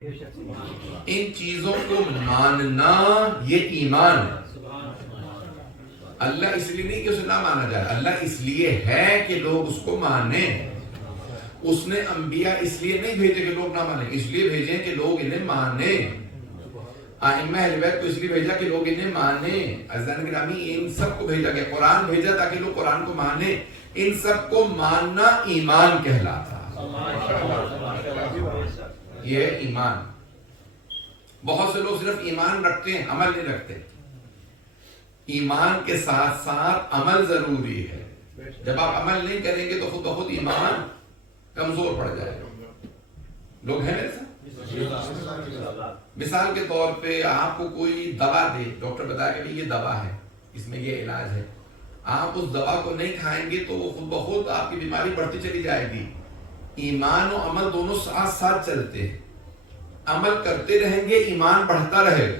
ان چیزوں کو ماننا یہ ایمان ہے. اللہ اس لیے نہیں کہ اسے نہ مانا جائے، اللہ اس لیے ہے کہ لوگ اس کو مانیں. اس نے انبیاء اس لیے نہیں بھیجے کہ لوگ نہ مانیں، اس لیے بھیجے کہ لوگ انہیں مانیں. ائمہ اہل بیت کو اس لیے بھیجا کہ لوگ انہیں مانیں. عزیزان گرامی، ان سب کو بھیجا گیا، قرآن بھیجا تاکہ لوگ قرآن کو مانیں. ان سب کو ماننا ایمان کہلاتا. یہ ایمان. بہت سے لوگ صرف ایمان رکھتے ہیں، عمل نہیں رکھتے. ایمان کے ساتھ ساتھ عمل ضروری ہے. جب آپ عمل نہیں کریں گے تو خود بخود ایمان کمزور پڑ جائے گا. لوگ ہیں میرے ساتھ؟ مثال کے طور پہ آپ کو کوئی دوا دے، ڈاکٹر بتایا کہ یہ دوا ہے، اس میں یہ علاج ہے. آپ اس دوا کو نہیں کھائیں گے تو وہ خود بخود آپ کی بیماری بڑھتی چلی جائے گی. ایمان و عمل دونوں ساتھ ساتھ چلتے ہیں. عمل کرتے رہیں گے، ایمان بڑھتا رہے گا.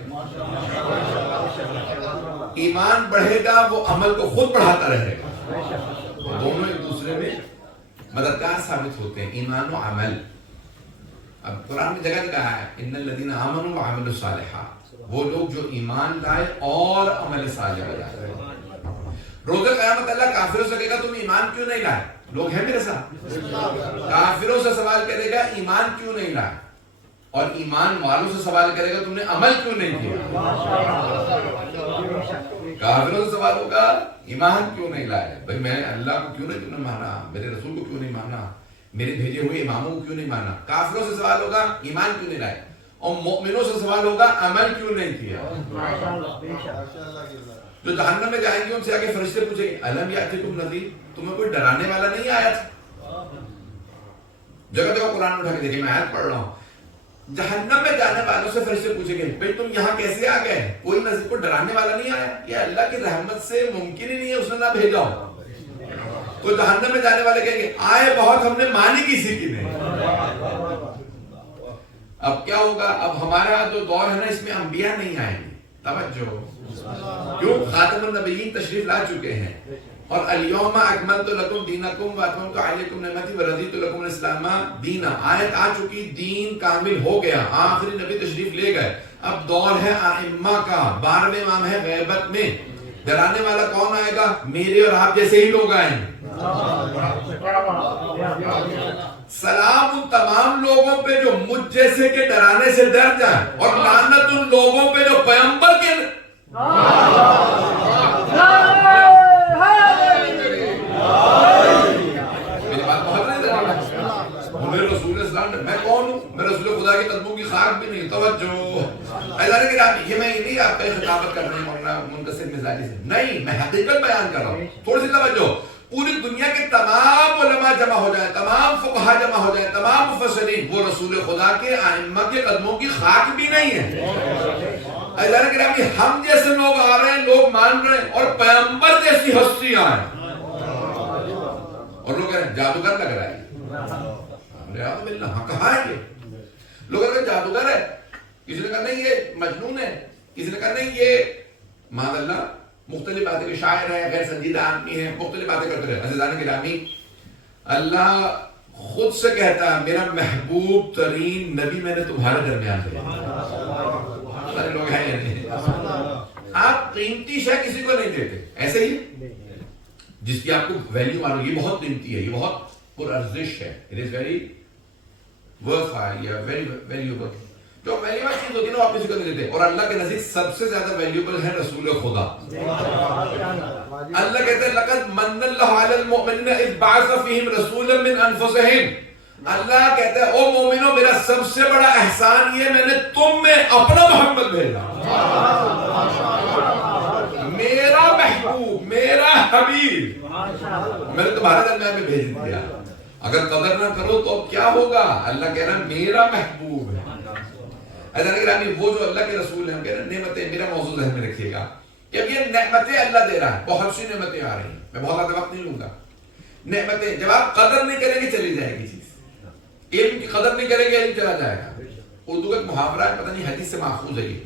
ایمان بڑھے گا، وہ عمل کو خود بڑھاتا رہے گا. دونوں ایک دوسرے میں مددگار ثابت ہوتے ہیں، ایمان و عمل. اب قرآن میں جگہ کہا ہے ان الذین آمنوا وعملوا الصالحات، وہ لوگ جو ایمان لائے اور عمل صالح لائے. روز قیامت اللہ کافروں سے کہے گا تم ایمان کیوں نہیں لائے؟ لوگ ہیں میرے ساتھ؟ کافروں سے سوال کرے گا ایمان کیوں نہیں لائے، اور ایمان والوں سے سوال کرے گا تم نے عمل کیوں نہیں کیا. کافروں سے سوال ہوگا ایمان کیوں نہیں لائے، بھائی میں اللہ کو کیوں نہیں تم نے مانا، میرے رسول کو کیوں نہیں مانا، میرے بھیجے ہوئے اماموں کو کیوں نہیں مانا. کافروں سے سوال ہوگا ایمان کیوں نہیں لائے، اور مؤمنوں سے سوال ہوگا عمل کیوں نہیں کیا. جو جہنم میں جائیں گے ان سے آگے فرشتے پوچھیں گے الم یاتکم نذیر، تمہیں کوئی ڈرانے والا نہیں آیا تھا. جگہ جگہ قرآن اٹھا کے دیکھیں، میں آیت پڑھ رہا ہوں. جہنم میں جانے والوں سے فرشتے پوچھیں گے بھئی تم یہاں کیسے آ گئے، کوئی نذیر کو ڈرانے والا نہیں آیا. یہ اللہ کی رحمت سے ممکن ہی نہیں ہے اس نے نہ بھیجا ہو. تو جہنم میں جانے والے کہیں گے آئے بہت، ہم نے مانی کسی کی نہیں. اب کیا ہوگا، اب ہمارا جو دور ہے نا اس میں انبیاء نہیں آئیں گے. توجہ، کیوں؟ خاتم النبیین تشریف لا چکے ہیں. اور الیوم اکملت لکم دینکم واتممت علیکم نعمتی ورضیت لکم الاسلام دینا، آیت آ چکی، دین کامل ہو گیا، آخری نبی تشریف لے گئے. اب دور ہے ائمہ کا، 12ویں امام ہے غیبت میں. ڈرانے والا کون آئے گا؟ میرے اور آپ جیسے ہی لوگ آئیں گے. سلام ان تمام لوگوں پہ جو مجھ جیسے کے ڈرانے سے ڈر جائیں، اور لعنت ان لوگوں پہ جو پیغمبر کے میری بات بہت نہیں، میں رسول اسلام، میں کون ہوں؟ میں رسول خدا کے قدموں کی خاک بھی نہیں. توجہ ایسا کہ یہ میں نہیں آپ کا خطابت کر رہی ہوں منتصر مزاجی سے، نہیں، میں حقیقت بیان کر رہا ہوں. تھوڑی سی توجہ. پوری دنیا کے تمام علماء جمع ہو جائیں، تمام فقہا جمع ہو جائیں، تمام مفسرین، وہ رسول خدا کے ائمہ کے قدموں کی خاک بھی نہیں ہے. عزیزان گرامی، ہم جیسے لوگ آ رہے ہیں، لوگ مان رہے ہیں، اور پیغمبر جیسی ہستیاں آئیں، اور لوگ کہہ رہے ہیں جادوگر لگ رہا ہے. ہاں کہاں ہے یہ؟ لوگ کہہ رہے ہیں جادوگر ہے، کسی نے کہا نہیں یہ مجنون ہے، کسی نے کہا نہیں یہ معاذ اللہ مختلف باتیں، شاعر ہے، غیر سنجیدہ آدمی ہے، مختلف باتیں کرتے رہے. عزیزان گرامی، اللہ خود سے کہتا ہے میرا محبوب ترین نبی میں نے تمہارے درمیان بھیجا. سارے لوگ ہیں یا نہیں؟ آپ قیمتی شے کسی کو نہیں دیتے، ایسے ہی جس کی آپ کو ویلیو معلوم، یہ بہت قیمتی ہے، یہ بہت پرارزش ہے، it is very worthwhile, yeah, very valuable. جو ویلیوبل چیز ہوتی ہے نا آپ کسی کو نہیں دیتے. اور اللہ کے نزدیک سب سے زیادہ ویلیوبل ہے رسول خدا. اللہ کہتے ہیں لقد من اللہ علی المؤمنین اذ بعث فیہم رسولا من انفسہم. اللہ کہتا ہے او مومنوں، میرا سب سے بڑا احسان یہ میں نے تم میں اپنا محمد بھیجا، میرا محبوب، میرا حبیب میں نے تمہارے درمیان میں بھیج دیا. اگر قدر نہ کرو تو اب کیا ہوگا؟ اللہ کہہ رہا ہے میرا محبوب ہے. حضرت گرامی، وہ جو اللہ کے رسول ہیں، ہم کہہ رہے ہیں نعمتیں، میرا موضوع ذہن میں رکھیے گا کہ اب یہ نعمتیں اللہ دے رہا ہے، بہت سی نعمتیں آ رہی ہیں، میں بہت زیادہ وقت نہیں لوں گا. نعمتیں جب آپ قدر نہیں کریں گے چلی جائے گی چیز. علم کی قدر نہیں کریں گے علم چلا جائے گا. اردو کا ایک محاورہ ہے، پتہ نہیں حدیث سے ماخوذ ہے یہ،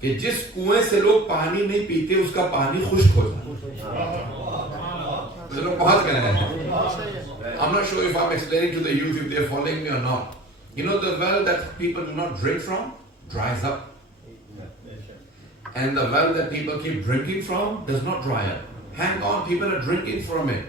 کہ جس کنویں سے لوگ پانی نہیں پیتے اس کا پانی خشک ہو جاتا ہے. لوگ بہت کہہ رہے ہیں. I'm not sure if I'm explaining to the youth if they're following me or not. You know the well that people do not drink from dries up. And the well that people keep drinking from does not dry up. Hang on, people are drinking from it.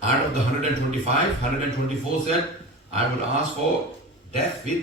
Out of the 125, 124 said, I would ask for death with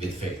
with faith।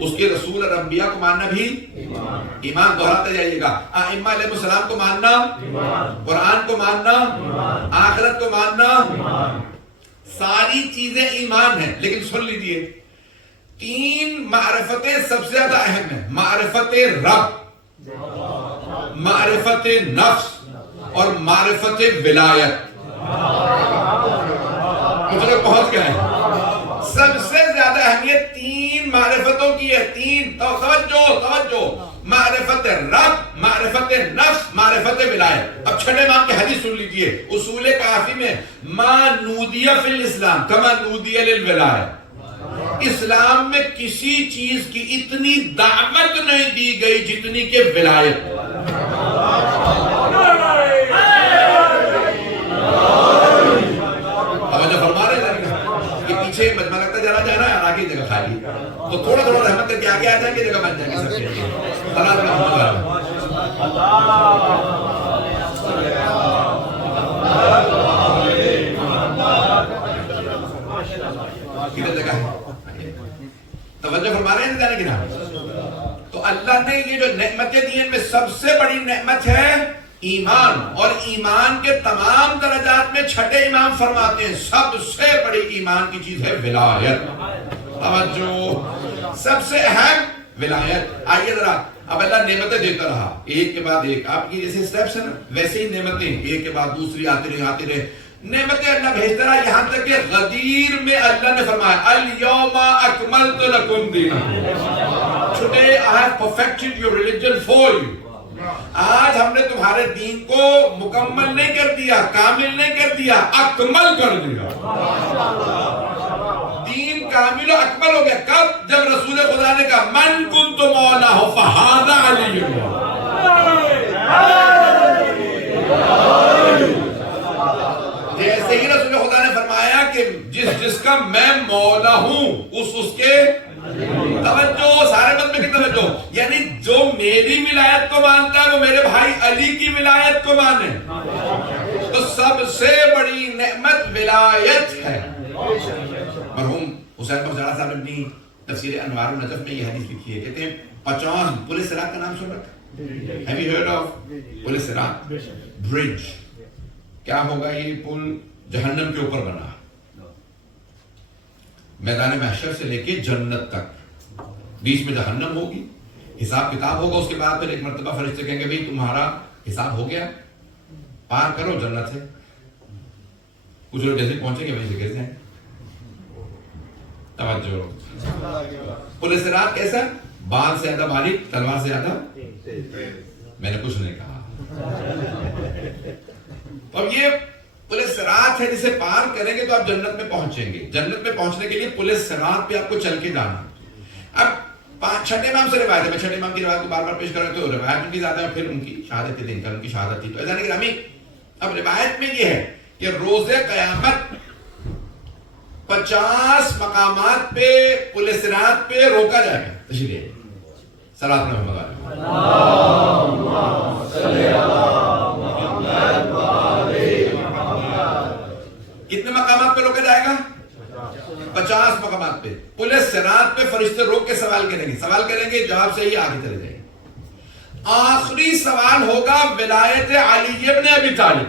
اس کے رسول اور انبیاء کو ماننا بھی ایمان. دہراتے جائیے گا. ائمہ علیہ السلام کو ماننا, قرآن کو ماننا, آخرت کو ماننا, ساری چیزیں ایمان ہیں. لیکن سن لیجئے, 3 معرفتیں سب سے زیادہ اہم ہیں. معرفت رب, معرفت نفس اور معرفت ولایت. مجھے پہنچ گئے ہیں. سب سے زیادہ اہمیت 3 معرفتوں کی ہے. 3, توجہ, معرفت رب, معرفت نفس, معرفت ولایت. اب چھٹے امام کی حدیث سن لیجئے. اصول کافی میں ما نودی فی الاسلام کما نودی للولایت. اسلام میں کسی چیز کی اتنی دعوت نہیں دی گئی جتنی کہ ولایت. پیچھے مجمع لگتا جا رہا ہے, آگے جگہ خالی, تو تھوڑا رحمت کر کے آگے آ جائیں گے, جگہ بن جائیں گے کدھر جگہ ہے. توجہ فرما رہے ہیں جانے کی نا. تو اللہ نے یہ جو نعمتیں دی ہیں ان میں سب سے بڑی نعمت ہے ایمان. اور ایمان کے تمام درجات میں چھٹے امام فرماتے ہیں سب سے بڑی ایمان کی چیز ہے ولایت. توجہ, سب سے اہم ولایت. آئیے ذرا, اب اللہ نعمتیں دیتا رہا ایک کے بعد ایک. آپ کی جیسے سٹیپس ہیں نا, ویسے ہی نعمتیں ایک کے بعد دوسری آتی رہے. نعمتیں اللہ بھیجتا رہا یہاں تک کہ غدیر میں اللہ نے فرمایا الیوم اکملت لکم دینکم, today I have perfected your religion for you. آج ہم نے تمہارے دین کو مکمل نہیں کر دیا, کامل نہیں کر دیا, اکمل کر دیا. دین کامل و اکمل ہو گیا. کب؟ جب رسول خدا نے کہا من کنت مولاہ فہذا علی. جیسے ہی رسول خدا نے فرمایا کہ جس کا میں مولا ہوں اس کے توجہ, سارے مت میں کی توجہ, یعنی جو میری ولایت کو مانتا ہے وہ میرے بھائی علی کی ولایت کو مانے. تو سب سے بڑی نعمت ولایت ہے. مرحوم حسین بخش صاحب نے اپنی تفسیر انوار النجف میں یہ حدیث لکھی ہے. کہتے ہیں 50 پل صراط کا نام سن رکھا. Have you heard of پل صراط برج؟ کیا ہوگا یہ پل؟ جہنم کے اوپر بنا, میدان محشر سے لے کے جنت تک, بیچ میں جہنم ہوگی, حساب کتاب ہوگا. اس کے بعد پھر ایک مرتبہ فرشتے کہیں گے بھئی تمہارا حساب ہو گیا, پار کرو جنت سے. کچھ لوگ جیسے پہنچیں گے وہیں سے گر جائیں. توجہ, پل صراط کیسا؟ بال سے زیادہ باریک, تلوار سے زیادہ. میں نے کچھ نہیں کہا. اب یہ پل صراط ہے جسے پار کریں گے تو آپ جنت میں پہنچیں گے. جنت میں پہنچنے کے لیے پل صراط پہ آپ کو چل کے جانا. اب چھٹے امام سے روایت ہے, میں چھٹے امام کی روایت کو بار بار پیش کر رہا ہوں تو روایت ان کی زیادہ ہے, پھر ان کی شہادت کے دن کا ان کی شہادت تھی. تو ایسا نہیں کہ ہمیں اب روایت میں یہ ہے کہ روز قیامت 50 مقامات پہ پل صراط پہ روکا جائے گا. تشریح صلاۃ میں محمد کتنے مقامات پہ روکا جائے گا؟ 50 مقامات پہ. پل صراط پہ فرشتے روک کے سوال کریں گے, جواب سے ہی آگے چلے جائیں گے. آخری سوال ہوگا ولایت علی ابن ابی طالب.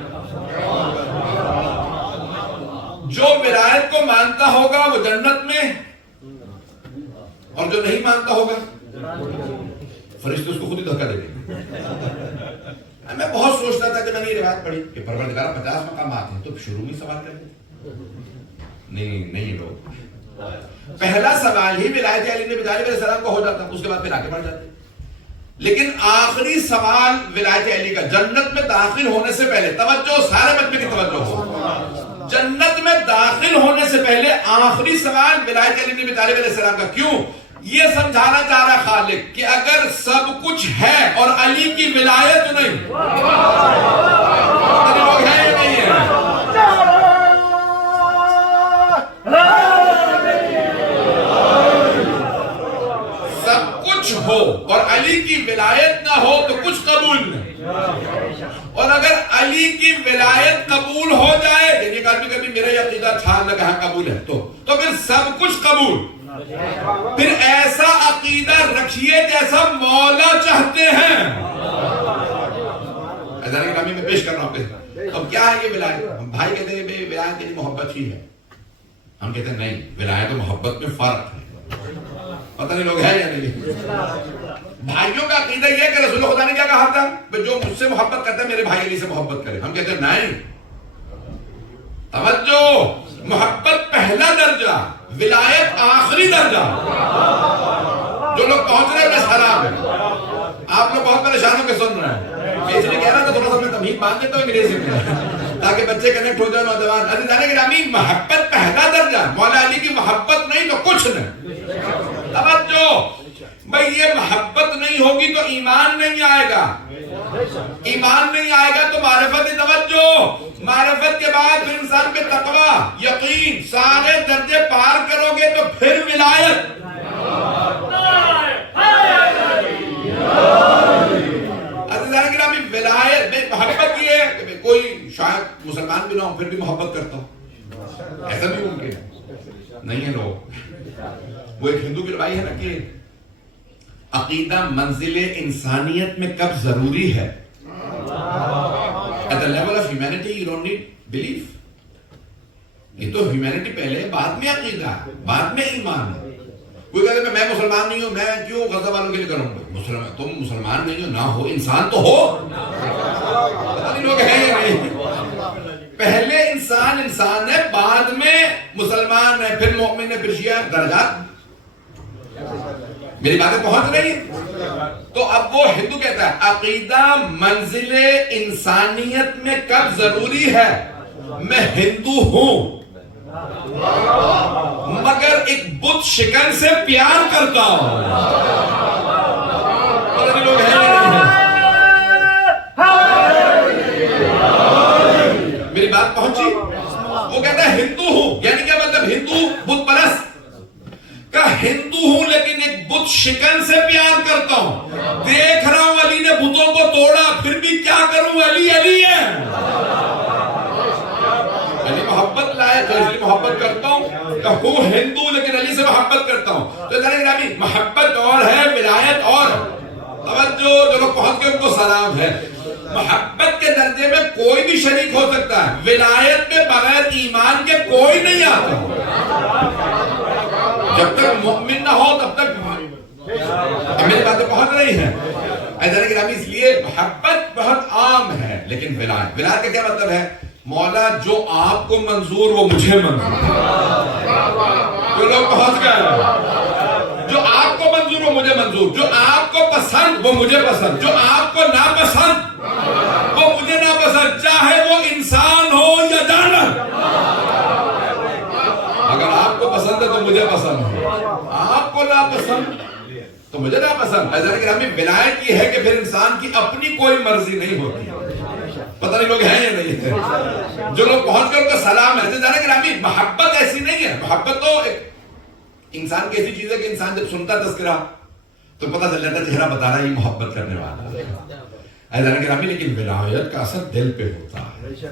جو ولایت کو مانتا ہوگا وہ جنت میں, اور جو نہیں مانتا ہوگا فرشتے اس کو خود ہی دھکا دے دیں گے. میں بہت سوچتا تھا کہ میں نے یہ روایت پڑھی کہ پروردگار 50 مقامات ہیں تو شروع میں سوال کر دیں. نہیں لوگ, پہلا سوال ہی ولایت علی ابن ابی طالب علیہ السلام کا ہو جاتا, اس کے بعد پھر آگے بڑھ جاتے. لیکن آخری سوال ولایت علی کا جنت میں داخل ہونے سے پہلے, توجہ سارے مجمع کی توجہ ہو, جنت میں داخل ہونے سے پہلے آخری سوال ولایت علی ابن ابی طالب علیہ السلام کا. کیوں؟ یہ سمجھانا چاہ رہا خالق کہ اگر سب کچھ ہے اور علی کی ولایت نہیں, لوگ ہیں یا نہیں ہے, سب کچھ ہو اور علی کی ولایت نہ ہو تو کچھ قبول نہیں. اور اگر علی کی ولایت قبول ہو جائے, یعنی کبھی میرا یہ عقیدہ تھا نہ کہا قبول ہے, تو پھر سب کچھ قبول. پھر ایسا عقیدہ رکھیے جیسا مولا چاہتے ہیں. ذرا گرامی میں پیش کر رہا ہوں. اب کیا ہے یہ ولایت؟ بھائی کہتے ہیں ولایت یعنی محبت ہی ہے. ہم کہتے ہیں نہیں، ولایت و محبت میں فرق ہے. پتہ نہیں لوگ ہیں یا نہیں. بھائیوں کا عقیدہ یہ ہے کہ رسول خدا نے کیا کہا تھا کہ جو مجھ سے محبت کرتا ہے میرے بھائی علی سے محبت کرے. ہم کہتے ہیں نہیں، توجہ، محبت پہلا درجہ، ولایت آخری درجہ. جو لوگ پہنچ رہے ہیں بس خراب ہے. آپ لوگ بہت پریشان ہو کے سن رہے ہیں. اس لیے کہہ رہا تھا تھوڑا سا میں تمہید باندھ دیتا ہوں انگریزی میں تاکہ بچے کنیکٹ ہو جائیں. نوجوان عزیزان گرامی، محبت پہلا درجہ. مولا علی کی محبت نہیں تو کچھ نہیں. توجہ بھئی، یہ محبت نہیں ہوگی تو ایمان نہیں آئے گا. ایمان نہیں آئے گا تو معرفت. توجہ، معرفت کے بعد پھر انسان پہ تقوی، یقین، سارے درجے پار کرو گے تو پھر ولایت. عزیزان گرامی، ولایت میں محبت یہ ہے کہ کوئی شاید مسلمان بھی نہ ہو پھر بھی محبت کرتا ہوں. ایسا بھی ممکن ہے نہیں ہے. لوگ وہ ایک ہندو کی روایت ہے نا کہ عقیدہ منزل انسانیت میں کب ضروری ہے. At the level of humanity you don't need belief. یہ تو ہیومینٹی پہلے، بعد میں عقیدہ، بعد میں ایمان. کوئی کہتے ہیں میں مسلمان نہیں ہوں، میں کیوں غزہ والوں کے لیے کروں گا. تم مسلمان نہیں ہو نہ ہو، انسان تو ہو. پتہ نہیں لوگ ہیں یا نہیں. پہلے انسان ہے، بعد میں مسلمان ہے، پھر مومن ہے، پھر شیعہ. درجات میری باتیں پہنچ رہی ہیں. تو اب وہ ہندو کہتا ہے عقیدہ منزل انسانیت میں کب ضروری ہے. میں ہندو ہوں مگر ایک بت شکن سے پیار کرتا ہوں. لوگ ہیں میری بات پہنچی. وہ کہتا ہے ہندو ہوں، یعنی کیا مطلب؟ ہندو بت پرست کا ہندو ہوں لیکن ایک بت شکن سے پیار کرتا ہوں. دیکھ رہا ہوں علی نے بتوں کو توڑا، پھر بھی کیا کروں، علی علی ہے. علی محبت لائے تو اس لیے محبت کرتا ہوں. کہ ہوں ہندو لیکن علی سے محبت کرتا ہوں. تو ذرا محبت اور ہے، ولایت اور. توجہ، جو لوگ پہنچ گئے ان کو سلام ہے. محبت کے درجے میں کوئی بھی شریک ہو سکتا ہے، ولایت میں بغیر ایمان کے کوئی نہیں آتا. جب تک مؤمن نہ ہو تب تک. میری باتیں پہنچ رہی ہیں ایسا گرامی. اس لیے محبت بہت عام ہے لیکن ولایت کا کیا مطلب ہے؟ مولا جو آپ کو منظور وہ مجھے منظور. جو لوگ پہنچ گئے، جو آپ کو منظور وہ مجھے منظور، جو آپ کو پسند وہ مجھے پسند، جو آپ کو ناپسند وہ مجھے ناپسند، چاہے وہ انسان ہو یا جانور. اگر آپ کو پسند ہے تو مجھے پسند ہے، آپ کو ناپسند تو مجھے ناپسند. ایسا گرامی، ولایت یہ ہے کہ پھر انسان کی اپنی کوئی مرضی نہیں ہوتی. پتہ نہیں لوگ ہیں یا نہیں ہے. جو لوگ پہنچ کر ان کا سلام ہے. ایسا گرامی، محبت ایسی نہیں ہے. محبت تو ایک انسان کی ایسی چیز ہے کہ انسان جب سنتا تذکرہ تو پتہ چل جاتا چہرہ بتا رہا ہے یہ محبت کرنے والا. ایسا گرامی، لیکن ولایت کا اثر دل پہ ہوتا ہے.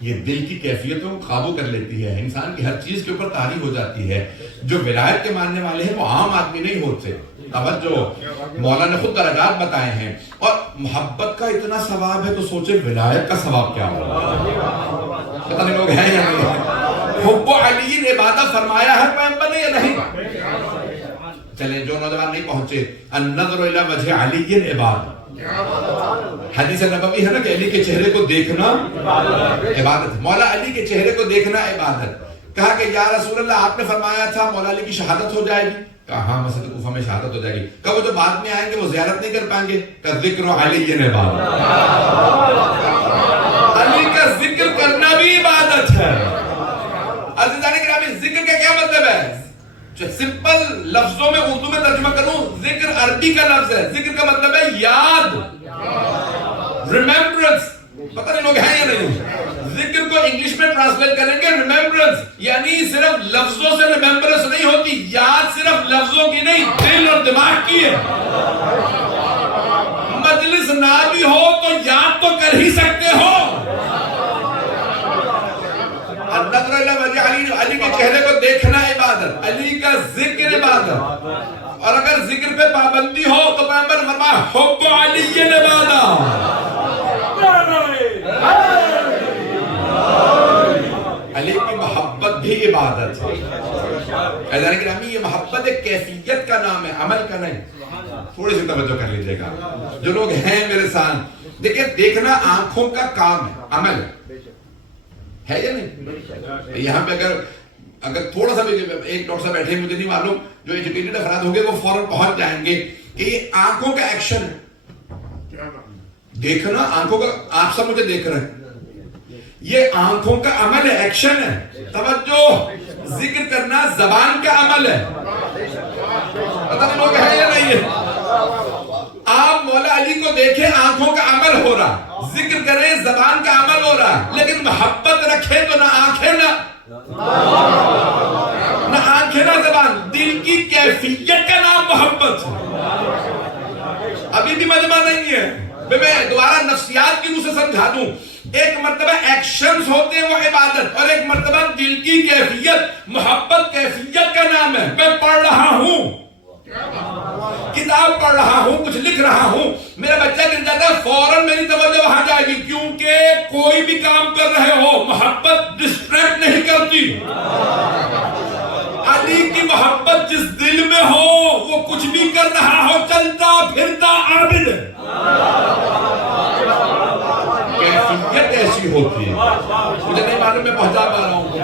یہ دل کی کیفیتوں کو قابو کر لیتی ہے، انسان کی ہر چیز کے اوپر طاری ہو جاتی ہے. جو ولایت کے ماننے والے ہیں وہ عام آدمی نہیں ہوتے. توجہ، مولا نے خود درجات بتائے ہیں. اور محبت کا اتنا ثواب ہے تو سوچے ولایت کا ثواب کیا ہوگا. پتہ نہیں لوگ ہیں یا نہیں. حب علی عبادت فرمایا ہے پیغمبر نے یا نہیں؟ چلیں جو نوجوان نہیں پہنچے، النظر الی وجہ علی عبادت. حدیث نبوی ہے نا کہ علی کے چہرے کو دیکھنا عبادت. مولا علی کے چہرے کو دیکھنا عبادت. کہا کہ یا رسول اللہ آپ نے فرمایا تھا مولا علی کی شہادت ہو جائے گی. کہا ہاں مسجد کوفہ میں شہادت ہو جائے گی. کہا وہ جو بعد میں آئیں گے وہ زیارت نہیں کر پائیں گے. کہ ذکر علی عبادت. علی کا ذکر کرنا بھی عبادت ہے. عزیزان گرامی، ذکر کا کیا مطلب ہے؟ سمپل لفظوں میں اردو میں ترجمہ کروں، ذکر عربی کا لفظ ہے. ذکر کا مطلب ہے یاد، ریمیمبرنس. پتہ نہیں لوگ ہیں یا نہیں. ذکر کو انگلش میں ٹرانسلیٹ کریں گے ریمیمبرنس، یعنی صرف لفظوں سے ریمیمبرنس نہیں ہوتی. یاد صرف لفظوں کی نہیں، دل اور دماغ کی ہے. مجلس نہ بھی ہو تو یاد تو کر ہی سکتے ہو. علی کے چہرے کو دیکھنا عبادت، علی کا ذکر عبادت، اور اگر ذکر پہ پابندی ہو تو پیغمبر فرمایا حب علی عبادت، علی کی محبت بھی عبادت ہے۔ عزیزان گرامی، یہ محبت ایک کیفیت کا نام ہے، عمل کا نہیں۔ تھوڑی سی توجہ کر لیجئے گا جو لوگ ہیں میرے ساتھ، دیکھیں دیکھنا آنکھوں کا کام ہے، عمل ہے یا نہیں؟ یہاں پہ اگر تھوڑا سا بھی ایک ڈاکٹر صاحب بیٹھے مجھے نہیں معلوم، جو ایجوکیٹڈ افراد ہوں گے وہ فوراً پہنچ جائیں گے کہ یہ آنکھوں کا ایکشن ہے۔ دیکھنا آنکھوں کا، آپ سب مجھے دیکھ رہے ہیں، یہ آنکھوں کا عمل ہے، ایکشن ہے۔ توجہ، ذکر کرنا زبان کا عمل ہے۔ پتہ نہیں لوگ ہے یا نہیں ہے؟ آپ مولا علی کو دیکھیں، آنکھوں کا عمل ہو رہا، ذکر کریں زبان کا عمل ہو رہا، لیکن محبت رکھیں تو نہ آنکھیں نہ آنکھیں نہ زبان، دل کی کیفیت کا نام محبت ہے۔ ابھی بھی مجمع نہیں ہے، میں دوبارہ نفسیات کی روح سے سمجھا دوں۔ ایک مرتبہ ایکشنز ہوتے ہیں وہ عبادت، اور ایک مرتبہ دل کی کیفیت، محبت کیفیت کا نام ہے۔ میں پڑھ رہا ہوں، کتاب پڑھ رہا ہوں، کچھ لکھ رہا ہوں، میرا بچہ گر جاتا ہے، فوراً میری توجہ وہاں جائے گی، کیونکہ کوئی بھی کام کر رہے ہو محبت ڈسٹریکٹ نہیں کرتی۔ علی کی محبت جس دل میں ہو وہ کچھ بھی کر رہا ہو، چلتا پھرتا عابد ہے۔ کیفیت ایسی ہوتی ہے، مجھے نہیں معلوم میں پہنچا پا رہا ہوں۔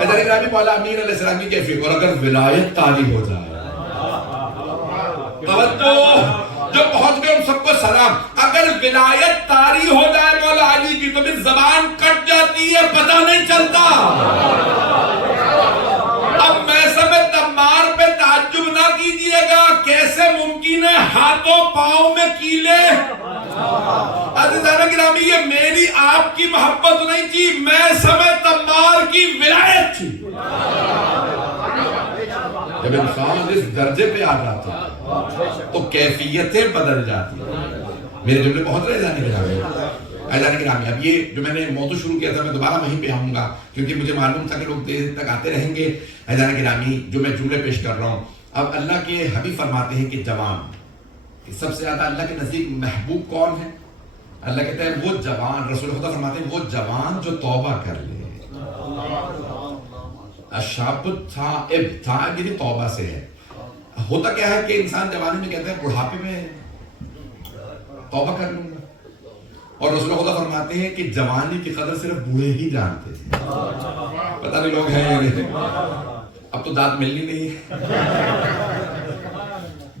حضرت گرامی مولا امیر علیہ السلام کی کیفیت، اور اگر ولایت تاری ہو جائے، توجہ، جو پہنچ گئے ان سب کو سلام، اگر ولایت طاری ہو جائے مولا علی کی تو پھر زبان کٹ جاتی ہے، پتہ نہیں چلتا۔ اب میثم تمار پہ تعجب نہ کیجئے گا، کیسے ممکن ہے ہاتھوں پاؤں میں کیلے۔ عزیزان گرامی، یہ میری آپ کی محبت نہیں تھی، میثم تمار کی ولایت تھی۔ جب انسان اس درجے پہ آ جاتا ہے تو کیفیتیں بدل جاتی ہیں۔ میرے جملے پہنچ رہے جانے کے گرامی، عزیزان گرامی، اب یہ جو میں نے موضوع شروع کیا تھا میں دوبارہ وہیں پہ آؤں گا کیونکہ مجھے معلوم تھا کہ لوگ دیر تک آتے رہیں گے۔ عزیزان گرامی، جو میں جملے پیش کر رہا ہوں، اب اللہ کے حبیب فرماتے ہیں کہ جوان، سب سے زیادہ اللہ کے نزدیک محبوب کون ہے؟ اللہ کہتا ہے وہ جوان، رسول خدا فرماتے ہیں وہ جوان جو توبہ کر لے۔ الشاب التائب، تائب یعنی توبہ سے ہے۔ ہوتا کیا ہے کہ انسان جوانی میں کہتا ہے بڑھاپے میں توبہ کر لوں گا، اور رسول خدا فرماتے ہیں کہ جوانی کی قدر صرف بوڑھے ہی جانتے ہیں۔ پتہ نہیں لوگ ہیں یا نہیں، اب تو داد ملنی نہیں ہے۔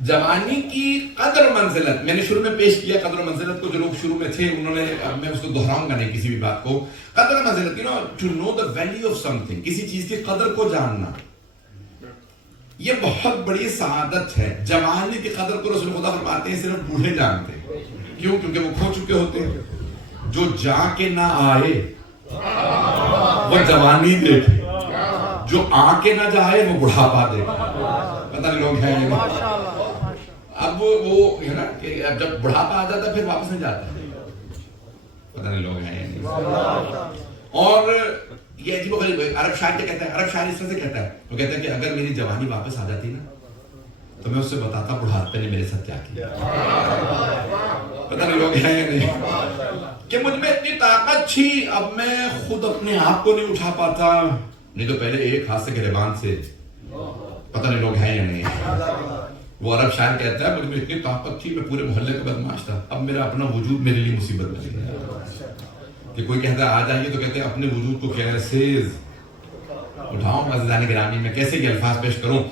جوانی کی قدر منزلت میں نے شروع میں پیش کیا، قدر منزلت کو جو لوگ شروع میں تھے انہوں نے، میں اس کو دہراؤں گا نہیں کسی بھی بات کو۔ قدر منزلت، to know the value of something، کسی چیز کی قدر کو جاننا، یہ بہت بڑی سعادت ہے۔ جوانی کی قدر کو رسول خدا فرماتے ہیں صرف بوڑھے جانتے ہیں۔ کیوں؟ کیونکہ وہ کھو چکے ہوتے ہیں۔ جو جا کے نہ آئے وہ جوانی دیکھے، جو آ کے نہ جائے وہ بڑھاپا دیکھے۔ پتہ نہیں لوگ ہیں یہ نہیں۔ اب وہ ہے نا کہ اب جب بڑھاپا آ جاتا ہے پھر واپس نہیں جاتا ہے۔ پتہ نہیں لوگ ہیں یہ نہیں۔ اور یہ عجیب و غریب ہے، عرب شاعر کیا کہتا ہے، عرب شاعر اس طرح سے کہتا ہے، وہ کہتا ہے کہ اگر میری جوانی واپس آ جاتی نا تو میں اس سے بتاتا بڑھاپے نے میرے ساتھ کیا کیا۔ پتہ نہیں لوگ ہیں یا نہیں، کہ مجھ میں اتنی طاقت تھی، اب میں خود اپنے آپ کو نہیں اٹھا پاتا، نہیں تو پہلے ایک ہاتھ سے گریبان سے۔ پتہ نہیں لوگ ہیں یا نہیں۔ وہ عرب شاعر کہتا ہے مجھ میں اتنی طاقت تھی، میں پورے محلے کا بدماش تھا، اب میرا اپنا وجود میرے لیے مصیبت بن گیا۔ کہ کوئی کہتا ہے آ جائیے تو کہتے ہیں اپنے وجود کو کیسے اٹھاؤں، عزیزان گرامی میں کیسے یہ الفاظ پیش کروں۔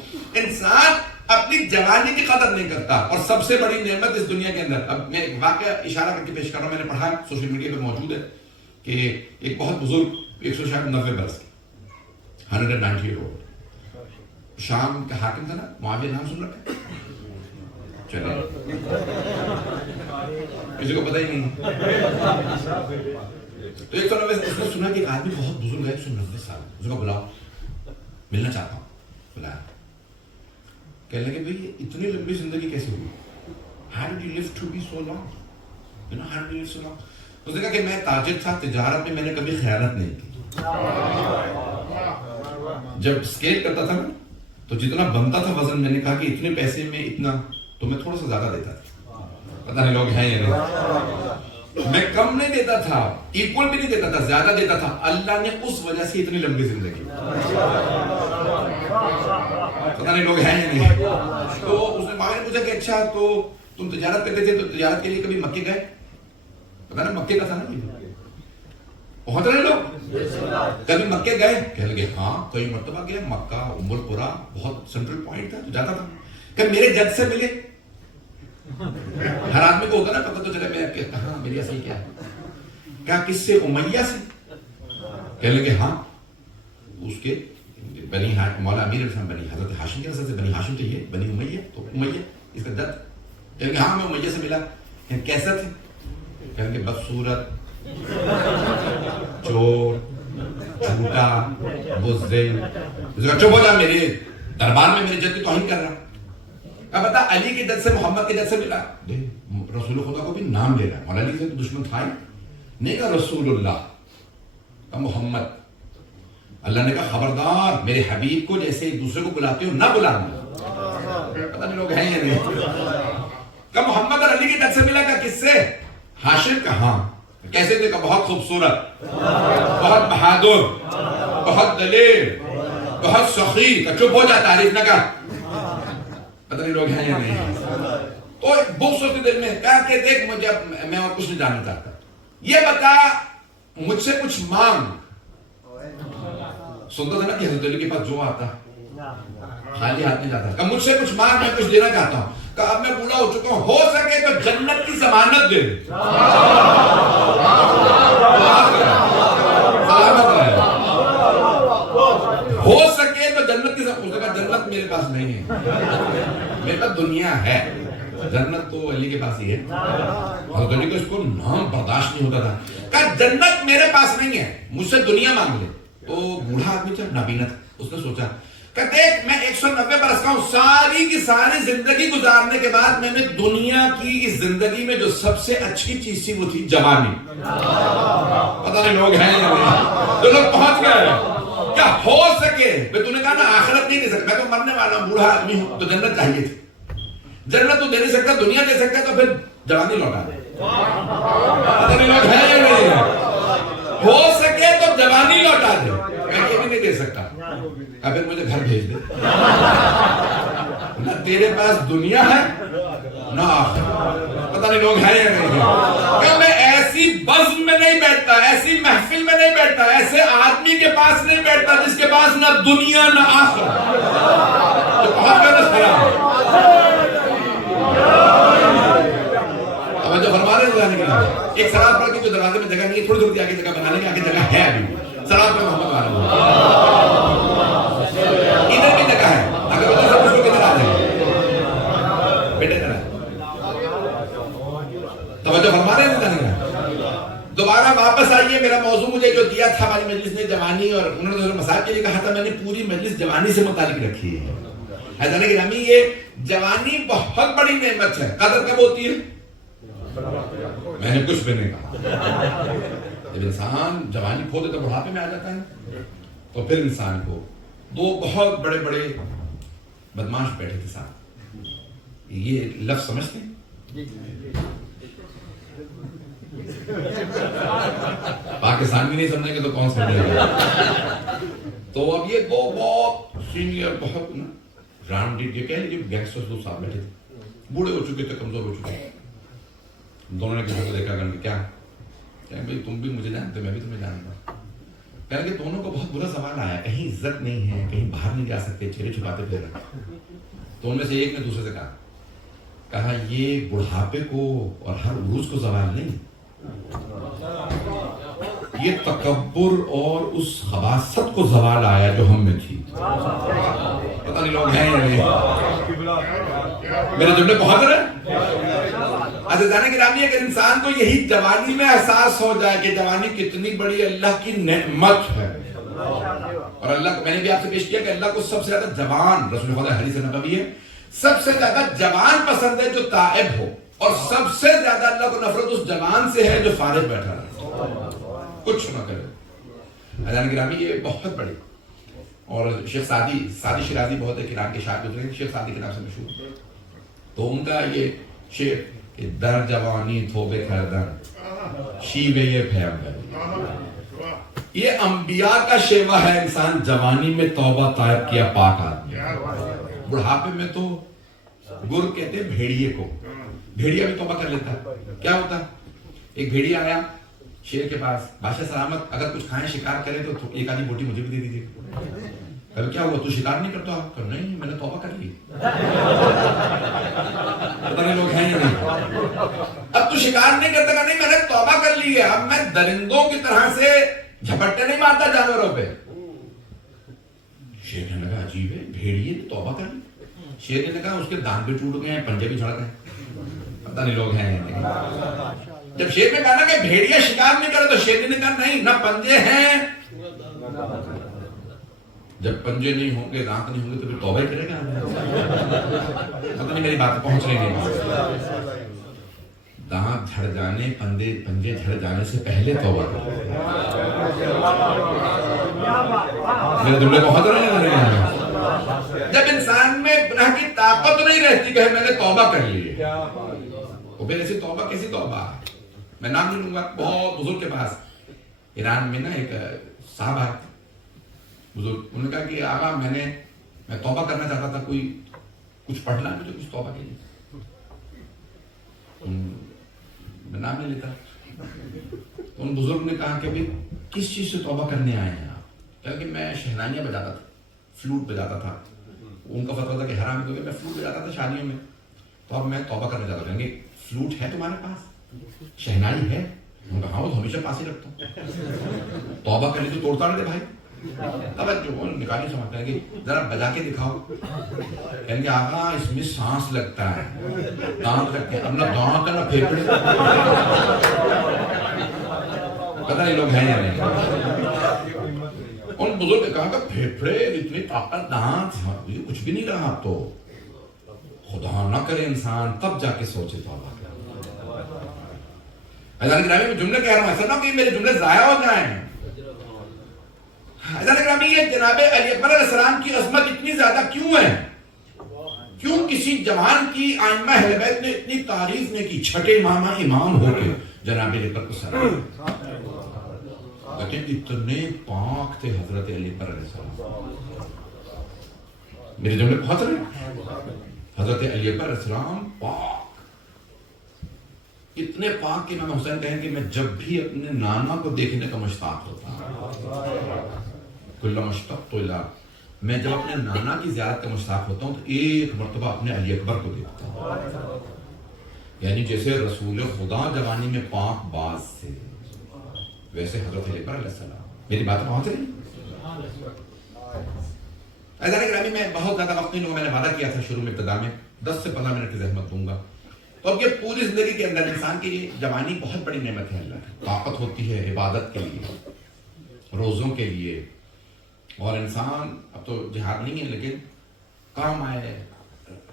انسان اپنی جوانی کی قدر نہیں کرتا، اور سب سے بڑی نعمت اس دنیا کے اندر، اب میں ایک واقعہ اشارہ کر کے پیش کر رہا ہوں، میں نے پڑھا سوشل میڈیا پہ موجود ہے کہ ایک بہت بزرگ 190 برس کے 190 ایئر اولڈ شام کا حاکم تھا نا، معاویہ نام سن رکھا ہے؟ چلے کسی کو پتہ ہی نہیں۔ تو 190 اس نے سنا کہ ایک آدمی بہت بزرگ ہے، 190 سال، اس کو بلاؤ، ملنا چاہتا ہوں۔ بلایا، کہنے لگے بھئی اتنی لمبی زندگی کیسے ہوئی؟ How did you live to be so long? You know, how did you live so long? اس نے کہا کہ میں تاجر تھا، تجارت میں میں نے کبھی خیانت نہیں کی۔ جب اسکیل کرتا تھا نا تو جتنا بنتا تھا وزن، میں نے کہا کہ اتنے پیسے میں اتنا، تو میں تھوڑا سا زیادہ دیتا تھا. پتہ نہیں لوگ ہیں یا نہیں. میں کم نہیں دیتا تھا، ایکول بھی نہیں دیتا تھا، زیادہ دیتا تھا. اللہ نے اس وجہ سے اتنی لمبی زندگی. پتہ نہیں لوگ ہیں یا نہیں. تو اس نے ماں نے پوچھا کہ اچھا تو تم تجارت کرتے تھے، تو تجارت کے لیے کبھی مکے گئے؟ پتہ نا مکے کا تھا نا بہت رہے لوگ. کبھی مکے گئے؟ کہہ لگے ہاں کئی مرتبہ گئے. مکہ ام القریٰ بہت سینٹرل پوائنٹ تھا، تو جاتا تھا. کہ میرے جج سے ملے. ہر آدمی کو ہوتا نا پتہ تو چلے میں کہاں میری اصل کیا ہے. کہا کس سے؟ امیہ سے. کہہ لگے ہاں اس کے بنی مولا امیر علیہ السلام بنی حضرت ہاشم کے نسل سے، بنی ہاشم چاہیے بنی امیہ، تو امیہ اس کا جد. کہہ لگے ہاں میں امیہ سے ملا. کیسا تھے؟ کہہ لگے بدصورت، چور، جھوٹا، بزدل. چپ ہو جا، میرے دربار میں میرے جد کی توہین کر رہا. اب بتا علی کے جد سے محمد کے جد سے ملا. رسول خدا کو بھی نام لے رہا ہے. مولا علی سے تو دشمن تھا ہی نہیں. کہا رسول اللہ، کہا محمد. اللہ نے کہا خبردار میرے حبیب کو جیسے ایک دوسرے کو بلاتے ہو نہ بلانا. پتہ نہیں لوگ ہیں یا نہیں. کہا محمد اور علی کے جد سے ملا. کہا کس سے؟ ہاشم. کا ہاں. کیسے تھے؟ کہ بہت خوبصورت، بہت بہادر، بہت دلیر، بہت سخی. کہ چپ ہو جا، تعریف نہ کر. پتہ نہیں لوگ ہیں یا نہیں. تو بغض ہوتی دل میں. کہا کہ دیکھ مجھے میں اور کچھ نہیں جاننا چاہتا. یہ بتا مجھ سے کچھ مانگ. سنتا تھا نا کہ حضرت علی کے پاس جو آتا خالی ہاتھ نہیں جاتا. کہ مجھ سے کچھ مانگ، میں کچھ دینا چاہتا ہوں. کہ اب میں بوڑھا ہو چکا ہوں، ہو سکے تو جنت کی ضمانت دے. ہو سکے تو جنت کی ضمانت. جنت میرے پاس نہیں ہے، میرے پاس دنیا ہے. جنت تو علی کے پاس ہی ہے. حضرت علی کو اس کو نام برداشت نہیں ہوتا تھا. کہا جنت میرے پاس نہیں ہے، مجھ سے دنیا مانگ لے. تو بوڑھا آدمی تھا، نابینا تھا. اس نے سوچا کہ دیکھ میں 190 برس کا ہوں، ساری کی ساری زندگی گزارنے کے بعد میں نے دنیا کی اس زندگی میں جو سب سے اچھی چیز تھی وہ تھی جوانی. پتہ نہیں لوگ ہیں یا نہیں. تو لوگ پہنچ گئے. کیا ہو سکے تو نے کہا نا آخرت نہیں دے سکتا، میں تو مرنے والا ہوں، بوڑھا آدمی ہوں. تو جنت چاہیے تھی. جنت تو دے نہیں سکتا، دنیا دے سکتا تو پھر جوانی لوٹا دے. پتہ نہیں لوگ ہیں یا نہیں. ہو سکے تو جوانی لوٹا دے. میں یہ بھی نہیں دے سکتا. پھر مجھے گھر بھیج دے. نہ تیرے پاس دنیا ہے نہ آخرت. پتہ نہیں لوگ ہیں یا نہیں. کہ میں ایسی بزم میں نہیں بیٹھتا، ایسی محفل میں نہیں بیٹھتا، ایسے آدمی کے پاس نہیں بیٹھتا جس کے پاس نہ دنیا نہ آخرت. تو بہت غلط خیال. توجہ فرما رہے ہیں. ایک سراب پر کی جو دروازے میں جگہ نہیں ہے، تھوڑی تھوڑی آگے جگہ بنانے کی آگے جگہ ہے. ابھی سراب پر محمد والا ادھر بھی جگہ ہے. اگر ادھر سے کچھ کو کدھر آ جائے بیٹے ذرا توجہ فرما رہے ہیں. دوبارہ واپس آئیے. میرا موضوع مجھے جو دیا تھا ہماری مجلس نے جوانی، اور انہوں نے مسائل کے لیے کہا تھا، میں نے پوری مجلس جوانی سے متعلق رکھی ہے. حضرت گرامی یہ جوانی بہت بڑی نعمت ہے. قدر کب ہوتی ہے؟ میں نے کچھ بھی نہیں کہا. جب انسان جوانی کھو دے تو بڑھاپے میں آ جاتا ہے. تو پھر انسان کو دو بہت بڑے بڑے بدماش بیٹھے تھے ساتھ. یہ لفظ سمجھتے ہیں؟ پاکستان بھی نہیں سمجھیں گے تو کون سمجھے گا. تو اب یہ دو بہت سینئر، بہت رانڈی کہہ لیجیے گینگسٹرز دو ساتھ بیٹھے تھے. بوڑھے ہو چکے تھے، کمزور ہو چکے تھے. دونوں نے کسی کو دیکھا کہ کیا کہ بھائی تم بھی مجھے جانتے، میں بھی تمہیں جانتا. کہ دونوں کو بہت برا سوال آیا. کہیں عزت نہیں ہے، کہیں باہر نہیں جا سکتے، چہرے چھپاتے پھر رہے. تو ان میں سے ایک نے دوسرے سے کہا یہ بڑھاپے کو اور ہر عروج کو زوال نہیں، یہ تکبر اور اس خباثت کو زوال آیا جو ہم میں تھی. پتہ نہیں لوگ ہیں یا نہیں. میرے جملے بہت ہیں. عزیزان گرامی، اگر انسان کو یہی جوانی میں احساس ہو جائے کہ جوانی کتنی بڑی اللہ کی نعمت ہے، اور اللہ، میں نے بھی آپ سے پیش کیا کہ اللہ کو سب سے زیادہ جوان، رسول خدا حدیث نبوی ہے، سب سے زیادہ جوان پسند ہے جو تائب ہو، اور سب سے زیادہ اللہ کو نفرت اس جوان سے ہے جو فارغ بیٹھا رہے، کچھ نہ کرے. عزیزان گرامی، یہ بہت بڑی اور شیخ سعدی شیرازی بہت ایک ایران کے شاعر گزرے، شیخ سعدی کے نام سے مشہور. تو ان کا یہ شعر کہ در جوانی توبے کردن شیوے یہ پیغمبر، یہ انبیاء کا شیوا ہے. انسان جوانی میں توبہ طائب کیا پاک آدمی، بڑھاپے میں تو گر کہتے ہیں بھیڑیے کو، بھیڑیا بھی توبہ کر لیتا ہے. کیا ہوتا ہے؟ ایک بھیڑیا آیا شیر کے پاس، بادشاہ سلامت اگر کچھ کھائیں شکار کرے تو ایک آدھی بوٹی مجھے بھی دے دیجیے. ابھی کیا ہوا، تو شکار نہیں کرتا؟ کہ نہیں، میں نے توبہ کر لی. پتہ نہیں لوگ ہیں یا نہیں. اب تو شکار نہیں کرتا؟ کہ نہیں، میں نے توبہ کر لی ہے، اب میں درندوں کی طرح سے جھپٹے نہیں مارتا جانوروں پہ. شیر نے کہا عجیب ہے، بھیڑیے نے توبہ کر لی. شیر نے کہا اس کے دانت بھی ٹوٹ گئے ہیں، پنجے بھی جھڑ گئے. پتہ نہیں لوگ ہیں یا نہیں. جب شیر نے کہا نا کہ بھیڑیا شکار نہیں کرے تو شیر نے کہا نہیں، نہ پنجے ہیں. جب پنجے نہیں ہوں گے، دانت نہیں ہوں گے تو پھر توبہ کرے گا. پتہ نہیں میری بات پہنچ رہی ہے. دانت جھڑ جانے، پنجے جھڑ جانے سے پہلے توبہ کرے. میرے جملے بہت رہے ہیں. جب انسان میں گناہ کی طاقت نہیں رہتی کہ میں نے توبہ کر لی ہے، وہ پھر ایسی توبہ کیسی توبہ ہے. میں نام نہیں لوں گا، بہت بزرگ کے پاس ایران میں نا ایک صاحب آئے بزرگ. انہوں نے کہا کہ آقا میں توبہ کرنا چاہتا تھا، کوئی کچھ پڑھنا مجھے کچھ توبہ کے لیے. میں نام نہیں لیتا. تو ان بزرگ نے کہا کہ بھائی کس چیز سے توبہ کرنے آئے ہیں آپ؟ کہا کہ میں شہنائیاں بجاتا تھا، فلوٹ بجاتا تھا. ان کا فتویٰ تھا کہ حرام ہے، کیونکہ میں فلوٹ بجاتا تھا شادیوں میں. تو اب میں توبہ کرنا چاہتا ہوں. کہیں گے فلوٹ ہے تمہارے پاس؟ شہنائی ہے؟ انہوں نے کہا وہ تو ہمیشہ پاس ہی رکھتا ہوں. توبہ کرنے تو توڑتا نہ دے بھائی. توجہ نکالی سمجھتا ہے کہ ذرا بجا کے دکھاؤ. کہیں گے آقا اس میں سانس لگتا ہے، دانت رکھتے ہیں، اب نہ دانت ہے نہ پھیپڑے. پتہ نہیں لوگ ہیں یا نہیں. ان بزرگ نے کہا کہ پھیپڑے اتنی طاقت، دانت، یہ کچھ بھی نہیں رہا. اب تو خدا نہ کرے انسان تب جا کے سوچے توبہ. حضرت گرامی میں جملے کہہ رہا ہوں، ایسا نہ کہ میرے جملے ضائع ہو جائیں. حضرت گرامی یہ جناب علی اکبر علیہ السلام کی عظمت اتنی زیادہ کیوں ہے؟ کیوں کسی جوان کی ائمہ اہل بیت نے اتنی تعریف نے کی؟ چھٹے امام ہو کے جناب علی اکبر کو سلام. لیکن اتنے پاک تھے حضرت علی اکبر علیہ السلام. میرے جملے پہنچ رہے؟ حضرت علی اکبر علیہ السلام پاک، اتنے پاک کہ امام حسین کہیں کہ میں جب بھی اپنے نانا کو دیکھنے کا مشتاق ہوتا ہوں، کل مشتاق تو الا، میں جب اپنے نانا کی زیارت کا مشتاق ہوتا ہوں تو ایک مرتبہ اپنے علی اکبر کو دیکھتا ہوں. یعنی جیسے رسول خدا جوانی میں پاک باز تھے، ویسے حضرت علی اکبر علیہ السلام. میری بات پہنچ رہی؟ حضرت گرامی میں بہت زیادہ وقت نہیں ہوا. میں نے وعدہ کیا تھا شروع میں ابتدا میں 10 سے 15 منٹ کی زحمت دوں گا. تو اب یہ پوری زندگی کے اندر انسان کے لیے جوانی بہت بڑی نعمت ہے. اللہ کی طاقت ہوتی ہے عبادت کے لیے، روزوں کے لیے. اور انسان اب تو جہاد نہیں ہے لیکن کام آئے،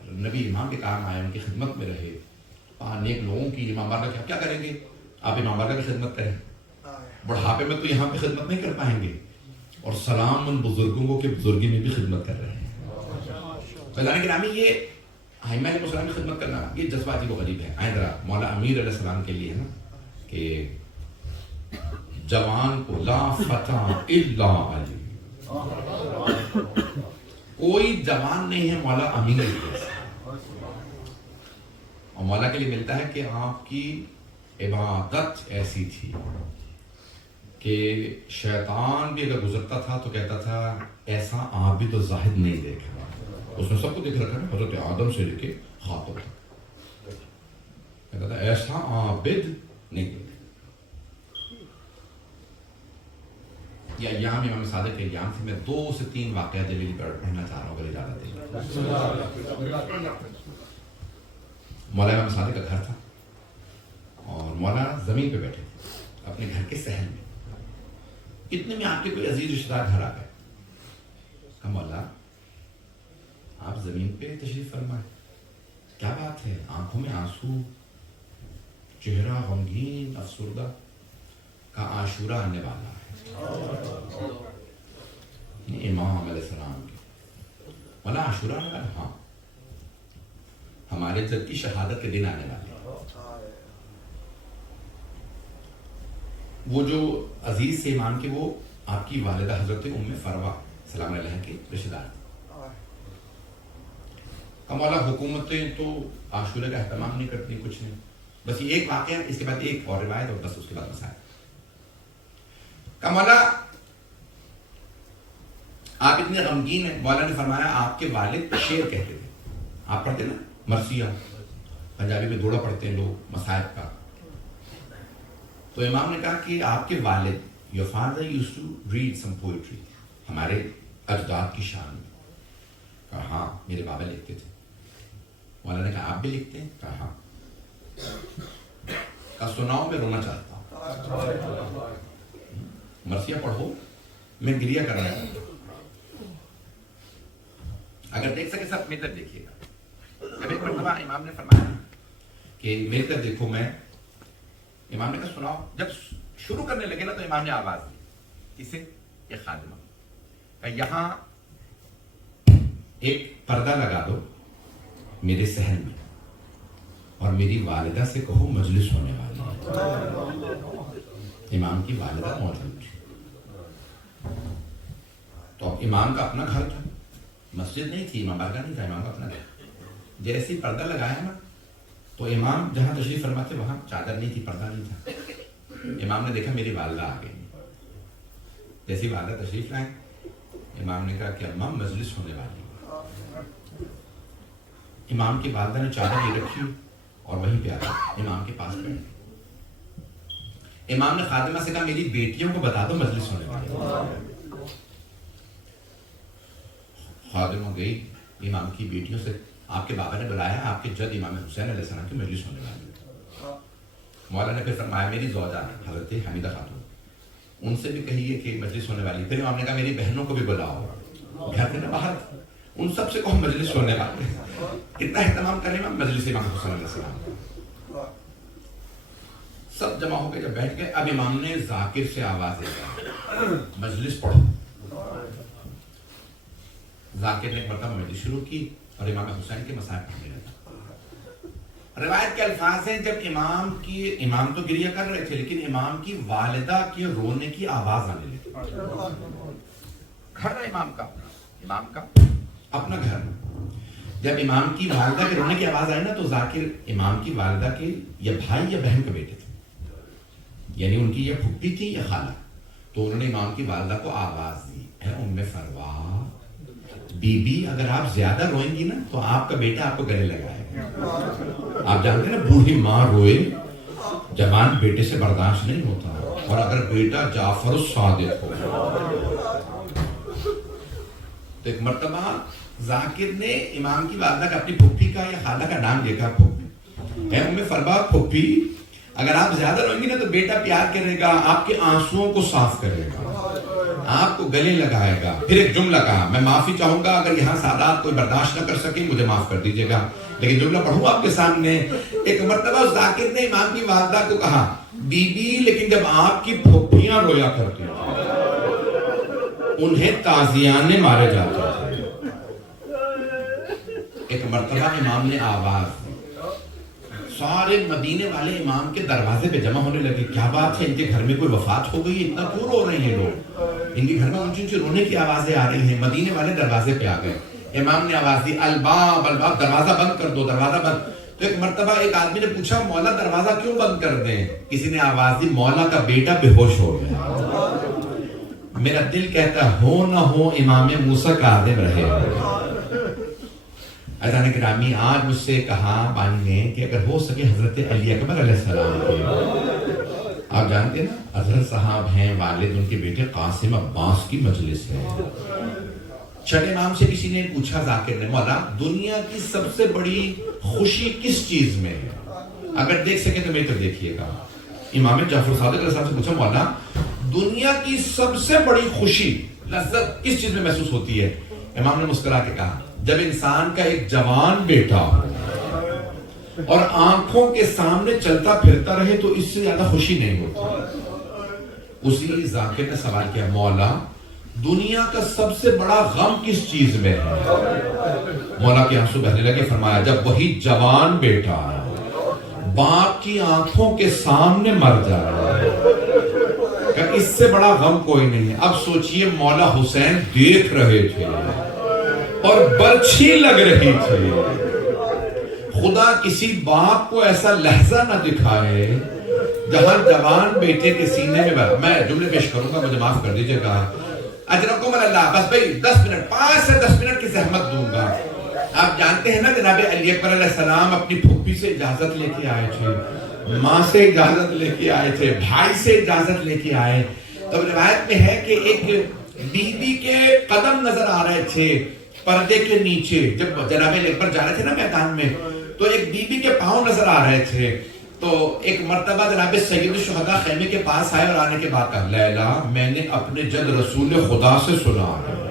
نبی امام کے کام آئے، ان کی خدمت میں رہے. نیک لوگوں کی، امام بارگاہ کی. آپ کیا کریں گے؟ آپ امام بارگاہ کی خدمت کریں. بڑھاپے میں تو یہاں پہ خدمت نہیں کر پائیں گے. اور سلام ان بزرگوں کو کہ بزرگی میں بھی خدمت کر رہے ہیں. فضان گرامی یہ ائمہ علیہ السلام کی خدمت کرنا یہ جذبہ عجیب و غریب ہے. آئیں ذرا مولا امیر علیہ السلام کے لیے نا کہ جوان کو لا فتح الا علی، کوئی جوان نہیں ہے مولا امیر جیسا. اور مولا کے لیے ملتا ہے کہ آپ کی عبادت ایسی تھی کہ شیطان بھی اگر گزرتا تھا تو کہتا تھا ایسا آپ بھی تو زاہد نہیں دیکھا. اس نے سب کو دیکھ رکھا ہے، حضرت آدم سے لے کے خاتم تک. کہتا تھا ایسا عابد نہیں دیکھا. یہ ایام امام صادق کے ایام سے میں 2 سے 3 واقعہ جلیل پڑھنا چاہ رہا ہوں اگر اجازت دیں. مولا امام صادق کا گھر تھا اور مولا زمین پہ بیٹھے تھے اپنے گھر کے صحن میں. اتنے میں آپ کے کوئی عزیز رشتہ دار گھر آ گئے. کہا مولا آپ زمین پہ تشریف فرمائے، کیا بات ہے؟ آنکھوں میں آنسو، چہرہ غمگین افسردہ. کہا عاشورہ آنے والا ہے. امام علیہ السلام کے مولا عاشورہ نے کہا ہاں ہمارے جد کی شہادت کے دن آنے والے وہ جو عزیز سے امام کے وہ آپ کی والدہ حضرت ام فروا سلام علیہ کے رشتہ دار کا مولا حکومتیں تو عاشورہ کا اہتمام نہیں کرتی کچھ نہیں بس یہ ایک واقعہ اس کے بعد ایک اور روایت اور بس اس کے بعد مسائل کا مولا آپ اتنے غمگین ہیں مولا نے فرمایا آپ کے والد شیر کہتے تھے آپ پڑھتے نا مرثیہ پنجابی میں دوڑا پڑھتے ہیں لوگ مصائب کا تو امام نے کہا کہ آپ کے والد your father used to read some poetry ہمارے اجداد کی شان میں کہا ہاں میرے بابا لکھتے تھے مولا نے کہا آپ بھی لکھتے ہیں کہا ہاں کہا سناؤ میں رونا چاہتا ہوں مرثیہ پڑھو میں گریہ کر رہا ہوں اگر دیکھ سکے سب میری طرف دیکھیے گا جب ایک مرتبہ امام نے فرمایا کہ میری طرف دیکھو میں امام نے کہا سناؤ جب شروع کرنے لگے نا تو امام نے آواز دی کسے ایک خادمہ کہ یہاں ایک پردہ لگا دو میرے صحن میں اور میری والدہ سے کہو مجلس ہونے والی امام کی والدہ موجود تھی تو امام کا اپنا گھر تھا مسجد نہیں تھی امام بارگاہ نہیں تھا امام کا اپنا گھر جیسے پردہ لگایا نا تو امام جہاں تشریف فرماتے وہاں چادر نہیں تھی پردہ نہیں تھا امام نے دیکھا میری والدہ آ گئی جیسی والدہ تشریف لائیں امام نے کہا کہ اماں مجلس ہونے والی امام کی والدہ نے چادر لے رکھی اور وہیں پہ آ امام کے پاس بیٹھ امام نے خادمہ سے کہا میری بیٹیوں کو بتا دو مجلس ہونے والی خادمہ گئی امام کی بیٹیوں سے آپ کے بابا نے بلایا آپ کے جد امام حسین علیہ السلام کی مجلس ہونے والی مولا نے پھر فرمایا میری زوجہ حضرت حمیدہ خاتون ان سے بھی کہیے کہ مجلس ہونے والی پھر امام نے کہا میری بہنوں کو بھی بلاؤ گھر سے نہ باہر ان سب سے کہو مجلس ہونے والے کتنا اہتمام کریں امام مجلس امام حسین علیہ السلام سب جمع ہو کے جب بیٹھ گئے اب امام نے ذاکر سے آواز دی مجلس پڑھو ذاکر نے ایک مرتبہ مجلس شروع کی اور امام حسین کے مسائل پڑھنے لگا روایت کے الفاظ ہیں جب امام تو گریہ کر رہے تھے لیکن امام کی والدہ کے رونے کی آواز آنے لگی گھر ہے امام کا اپنا گھر جب امام کی والدہ کے رونے کی آواز آئی نا تو ذاکر امام کی والدہ کے یا بھائی یا بہن کے بیٹے تھے یعنی ان کی یا پھپھی تھی یا خالہ تو انہوں نے امام کی والدہ کو آواز دی اے ام فروا بی بی اگر آپ زیادہ روئیں گی نا تو آپ کا بیٹا آپ کو گلے لگائے گا آپ جانتے ہیں نا بوڑھی ماں روئے جوان بیٹے سے برداشت نہیں ہوتا اور اگر بیٹا جعفر الصادق ہو تو ایک مرتبہ ذاکر نے امام کی والدہ کا اپنی پھپھی کا یا خالہ کا نام دیکھا پھپھی اے ام فروا پھپھی اگر آپ زیادہ روئیں گی نا تو بیٹا پیار کرے گا آپ کے آنسوؤں کو صاف کرے گا آپ کو گلے لگائے گا پھر ایک جملہ کہا میں معافی چاہوں گا اگر یہاں سادات کوئی برداشت نہ کر سکے مجھے معاف کر دیجیے گا لیکن جملہ پڑھوں آپ کے سامنے ایک مرتبہ ذاکر نے امام کی والدہ کو کہا بی بی لیکن جب آپ کی پھوپھیاں رویا کرتی انہیں تازیانے مارے جاتے تھے ایک مرتبہ امام نے آواز سارے مدینے والے امام کے دروازے پہ جمع ہونے لگے کیا بات ہے ان کے گھر میں کوئی وفات ہو گئی اتنا کیوں رو رہے ہیں لوگ ان کے گھر میں اونچی اونچی رونے کی آوازیں آ رہی ہیں مدینے والے دروازے پہ آ گئے امام نے آواز دی الباب الباب دروازہ بند کر دو دروازہ بند تو ایک مرتبہ ایک آدمی نے پوچھا مولا دروازہ کیوں بند کر دیں کسی نے آواز دی مولا کا بیٹا بے ہوش ہو گیا میرا دل کہتا ہو نہ ہو امام موسیٰ کاذب رہے عزیزان گرامی آج مجھ سے کہا بانی نے کہ اگر ہو سکے حضرت علی اکبر علیہ السلام کے آپ جانتے ہیں نا حضرت صاحب ہیں والد ان کے بیٹے قاسم عباس کی مجلس ہے چھٹے امام سے کسی نے پوچھا ذاکر نے مولا دنیا کی سب سے بڑی خوشی کس چیز میں ہے اگر دیکھ سکیں تو میری طرف دیکھیے گا امام جعفر صادق علیہ السلام سے پوچھا مولا دنیا کی سب سے بڑی خوشی لذت کس چیز میں محسوس ہوتی ہے امام نے مسکرا کے کہا جب انسان کا ایک جوان بیٹا ہو اور آنکھوں کے سامنے چلتا پھرتا رہے تو اس سے زیادہ خوشی نہیں ہوتی اسی ذاکر نے سوال کیا مولا دنیا کا سب سے بڑا غم کس چیز میں ہے؟ مولا کے آنسو بہنے لگے، فرمایا جب وہی جوان بیٹا باپ کی آنکھوں کے سامنے مر جائے، کہ اس سے بڑا غم کوئی نہیں ہے۔ اب سوچئے مولا حسین دیکھ رہے تھے اور برچھی لگ رہی تھی، خدا کسی باپ کو ایسا لہجہ نہ دکھائے جہاں جوان بیٹے کے سینے میں جملے پیش کروں گا، مجھے معاف کر دیجئے گا، اجرکم اللہ، بس بھئی 10 منٹ 5 سے 10 منٹ کی زحمت دوں گا۔ آپ جانتے ہیں نا جناب علی اکبر علیہ السلام اپنی پھوپھی سے اجازت لے کے آئے تھے، ماں سے اجازت لے کے آئے تھے، بھائی سے اجازت لے کے آئے، تو روایت میں ہے کہ ایک بی بی کے قدم نظر آ رہے تھے پردے کے نیچے، جب جناب علی اکبر جا رہے تھے نا میدان میں، تو ایک بی بی کے پاؤں نظر آ رہے تھے، تو ایک مرتبہ جناب سید الشہداء خیمے کے پاس آئے اور آنے کے بعد کہا، لیلا میں نے اپنے جد رسول خدا سے سنا ہے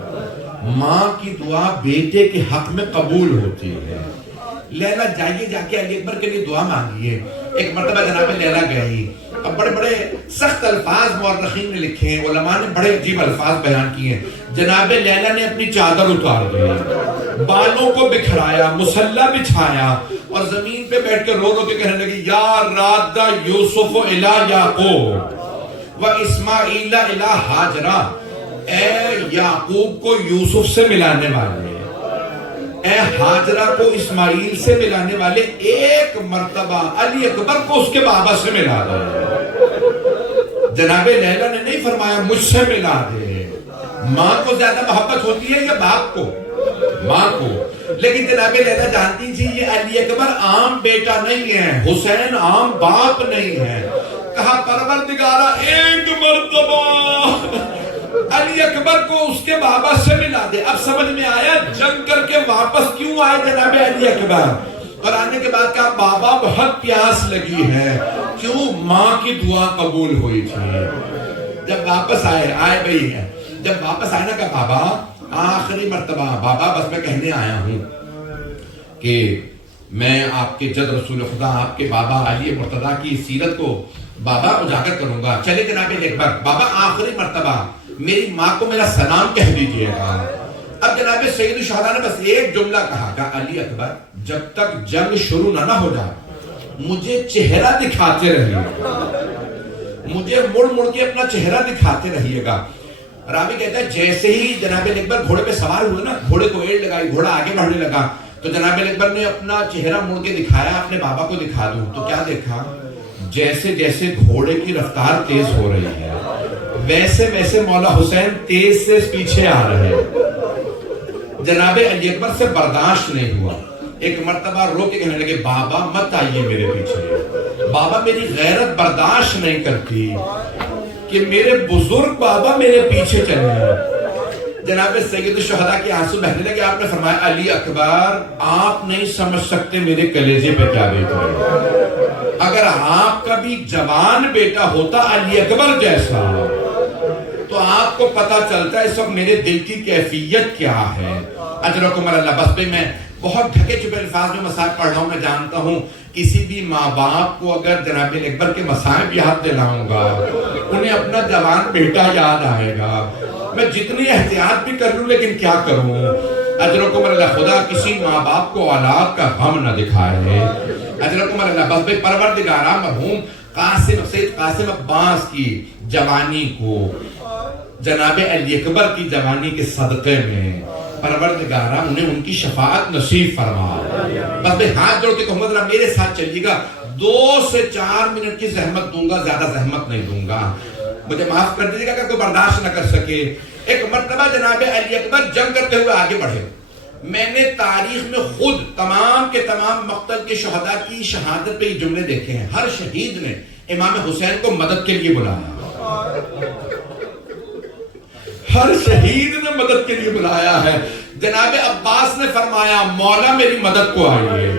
ماں کی دعا بیٹے کے حق میں قبول ہوتی ہے، لیلا جائیے جا کے علی اکبر کے لیے دعا مانگیے۔ ایک مرتبہ جناب لیلا گئی، اب بڑے بڑے سخت الفاظ مورخین نے لکھے ہیں، علماء نے بڑے عجیب الفاظ بیان کیے ہیں۔ جناب لیلا نے اپنی چادر اتار دی، بالوں کو بکھرایا، مصلی بچھایا اور زمین پہ بیٹھ کے رو رو کے کہنے لگی، یا رادہ یوسف الی یعقوب و اسماعیل الی ہاجرہ، اے یعقوب کو یوسف سے ملانے والے، اے ہاجرہ کو اسماعیل سے ملانے والے، ایک مرتبہ علی اکبر کو اس کے بابا سے ملا دے۔ جناب لیلا نے نہیں فرمایا مجھ سے ملا دے، ماں کو زیادہ محبت ہوتی ہے یا باپ کو؟ ماں کو۔ لیکن جناب لیلا جانتی تھی یہ علی اکبر عام بیٹا نہیں ہے، حسین عام باپ نہیں ہے، کہا پروردگارہ ایک مرتبہ علی اکبر کو اس کے بابا سے ملا دے۔ اب سمجھ میں آیا جنگ کر کے واپس کیوں آئے جناب علی اکبر، اور آنے کے بعد کہا بابا بہت پیاس لگی ہے، کیوں؟ ماں کی دعا قبول ہوئی تھی۔ جب واپس آئے بھئی ہے، جب واپس آئے نا کہ بابا آخری مرتبہ، بابا بس میں کہنے آیا ہوں کہ میں آپ کے جد رسول خدا آپ کے بابا علی مرتضیٰ کی سیرت کو بابا اجاگر کروں گا، چلے جناب علی اکبر، بابا آخری مرتبہ میری ماں کو میرا سلام کہہ دیجئے گا۔ اب جناب سید الشہداء نے بس ایک جملہ کہا کہ علی اکبر جب تک جنگ شروع نہ ہو جائے مجھے چہرہ دکھاتے رہیے گا، مجھے مڑ مڑ کے اپنا چہرہ دکھاتے رہیے گا۔ راوی کہتا ہے جیسے ہی جناب علی اکبر گھوڑے پہ سوار ہوئے نا، گھوڑے کو ایڑ لگائی، گھوڑا آگے بڑھنے لگا، تو جناب علی اکبر نے اپنا چہرہ مڑ کے دکھایا اپنے بابا کو دکھا دوں، تو کیا دیکھا؟ جیسے جیسے گھوڑے کی رفتار تیز ہو رہی ہے ویسے ویسے مولا حسین تیز سے پیچھے آ رہے ہیں۔ جناب علی اکبر سے برداشت نہیں ہوا، ایک مرتبہ رو کے کہنے لگے بابا مت آئیے میرے پیچھے، بابا میری غیرت برداشت نہیں کرتی کہ میرے بزرگ بابا میرے پیچھے چلے ہیں۔ جناب سید الشہداء کے آنسو بہنے لگے، آپ نے فرمایا علی اکبر آپ نہیں سمجھ سکتے میرے کلیجے پہ کیا بیت رہی ہے، اگر آپ کا بھی جوان بیٹا ہوتا علی اکبر جیسا تو آپ کو پتا چلتا ہے اس وقت میرے دل کی کیفیت کیا ہے۔ اجرکم اللہ، بس پہ میں بہت ڈھکے چھپے الفاظ میں مسائل پڑھ رہا ہوں، میں جانتا ہوں کسی بھی ماں باپ کو اگر جناب علی اکبر کے مصائب یاد دلاؤں گا انہیں اپنا جوان بیٹا یاد آئے گا، میں جتنی احتیاط بھی کر لوں لیکن کیا کروں۔ اجرکم اللہ، خدا کسی ماں باپ کو اولاد کا غم نہ دکھائے۔ اجرکم اللہ، بس بھئی پروردگارہ مرحوم سید قاسم عباس کی جوانی کو جناب علی اکبر کی جوانی کے صدقے میں پروردگارہ انہیں ان کی شفاعت نصیب فرما۔ بس بھئی ہاتھ جوڑ کے کہوں گا ذرا میرے ساتھ چلیے گا، 2 سے 4 منٹ کی زحمت دوں گا، زیادہ زحمت نہیں دوں گا، مجھے معاف کر دیجیے گا کہ کوئی برداشت نہ کر سکے۔ ایک مرتبہ جناب علی اکبر جنگ کرتے ہوئے آگے بڑھے، میں نے تاریخ میں خود تمام کے تمام مقتل کے شہداء کی شہادت پہ یہ جملے دیکھے ہیں، ہر شہید نے امام حسین کو مدد کے لیے بلایا، ہر شہید نے مدد کے لیے بلایا ہے۔ جناب عباس نے فرمایا مولا میری مدد کو آئیے،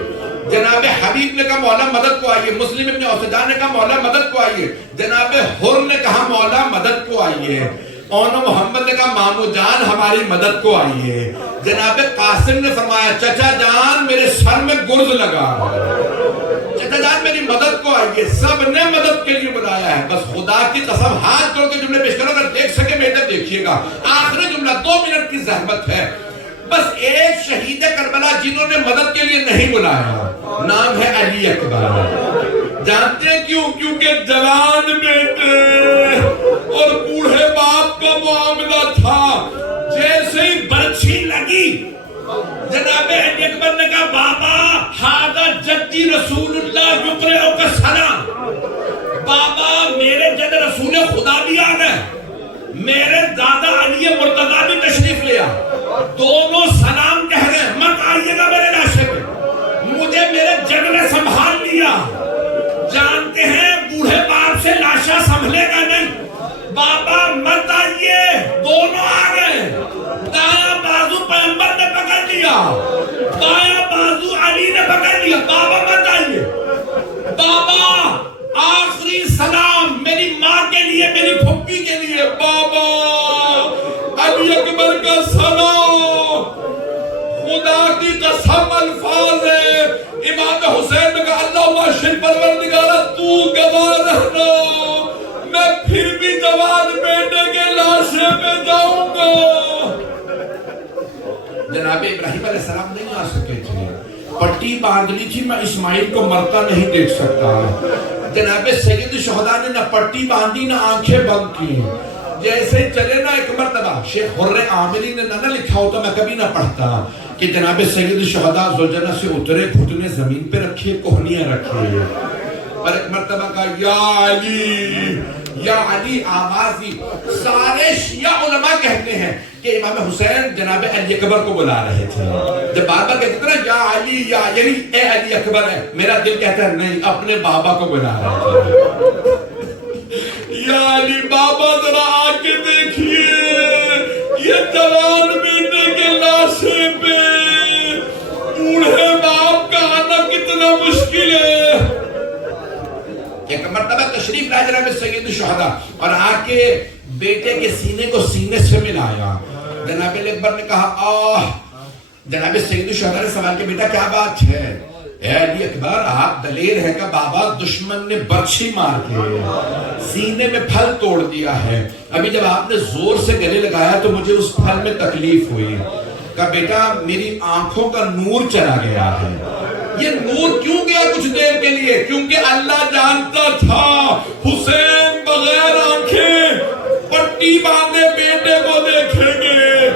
جناب حبیب نے کہا مولا مدد کو آئیے، مسلم ابن اوسجان نے کہا مولا مدد کو آئیے، جناب حر نے کہا مولا مدد کو آئیے، اونو محمد نے کہا مامو جان ہماری مدد کو آئیے، جناب قاسم نے فرمایا چچا جان میرے سر میں گرز لگا، چچا جان میری مدد کو آئیے، سب نے مدد کے لیے بلایا ہے۔ بس خدا کی قسم ہاتھ جوڑ کے جملے پیش کرو، اگر دیکھ سکے بیٹا دیکھیے دیکھیے گا آخری جملہ 2 منٹ کی زحمت ہے بس ایک شہید کربلا جنہوں نے مدد کے لیے نہیں بلایا نام ہے علی اکبر جانتے ہیں کیوں کیونکہ جوان بیٹے اور بوڑھے باپ کا معاملہ تھا جیسے ہی برچھی لگی جناب علی اکبر نے کہا بابا ہذا جدی رسول اللہ یقرئ کا سلام بابا میرے جد رسول خدا بھی آ گئے میرے دادا علی مرتضیٰ بھی تشریف لیا دونوں سلام کہہ رہے ہیں مت آئیے گا میرے لاشے پہ مجھے میرے جد نے سنبھال لیا جانتے ہیں بوڑھے باپ سے لاشا سنبھلے گا نہیں بابا مت آئیے دونوں آ گئے دایاں بازو پیغمبر نے پکڑ لیا دایاں بازو علی نے پکڑ لیا بابا مت آئیے بابا آخری سلام میری ماں کے لیے میری پھپھی کے لیے بابا علی اکبر کا سلام خدا کی قسم الفاظ ہے امام حسین نے کہا اللہ اشہد پروردگارا تو گواہ رہنا میں پھر بھی جوان بیٹے کے لاشے پہ جاؤں گا جناب ابراہیم علیہ السلام نہیں آ سکے تھے پٹی باندھنی تھی میں اسماعیل کو مرتا نہیں دیکھ سکتا جناب سید شہداء نے نہ پٹی باندھی نہ آنکھیں بند کی جیسے چلے نا ایک مرتبہ شیخ حر عامری نے نہ لکھا ہوتا میں کبھی نہ پڑھتا کہ جناب سید شہداء زوجنہ سے اترے گھٹنے زمین پہ رکھے کوہنیاں رکھے اور ایک مرتبہ کہا یا علی آوازی سارے شیعہ علماء کہتے ہیں کہ امام حسین جناب علی اکبر کو بلا رہے تھے جب بار بار کہتے تھے نا یا علی یا یعنی اے علی اکبر ہے میرا دل کہتا ہے نہیں اپنے بابا کو بلا رہے تھے یا علی بابا ذرا آ کے دیکھیے یہ جوان بیٹے کے لاشے پہ بوڑھے باپ کا آنا کتنا مشکل ہے ایک مرتبہ تشریف لائے جناب سید شہداء اور آ کے بیٹے کے سینے کو سینے سے ملایا جناب علی اکبر نے کہا جناب سید شہداء نے سوال کیا بیٹا کیا بات ہے اے علی اکبر آپ دلیر ہے کہ بابا دشمن نے برچھی مار کے سینے میں پھل توڑ دیا ہے ابھی جب آپ نے زور سے گلے لگایا تو مجھے اس پھل میں تکلیف ہوئی کہا بیٹا میری آنکھوں کا نور چلا گیا ہے یہ نور کیوں گیا کچھ دیر کے لیے کیونکہ اللہ جانتا تھا حسین بغیر آنکھیں پٹی باندھے بیٹے کو دیکھیں گے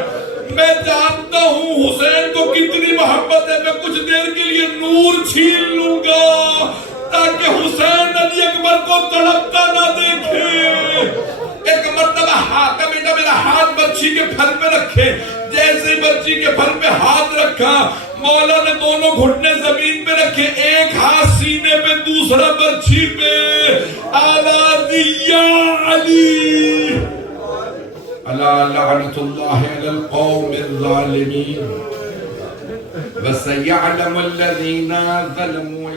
میں جانتا ہوں حسین کو کتنی محبت ہے میں کچھ دیر کے لیے نور چھین لوں گا تاکہ حسین علی اکبر کو تڑپتا نہ دیکھے ایک مرتبہ کا بیٹا میرا ہاتھ برچھی کے پھل پہ رکھے جیسے برچھی کے پھل پہ ہاتھ رکھا مولا نے دونوں گھٹنے زمین پہ رکھے ایک ہاتھ سینے پہ دوسرا برچھی پہ آوازی یا علی الا لعنت اللہ علی القوم الظالمین وسیعلم الذین ظلموا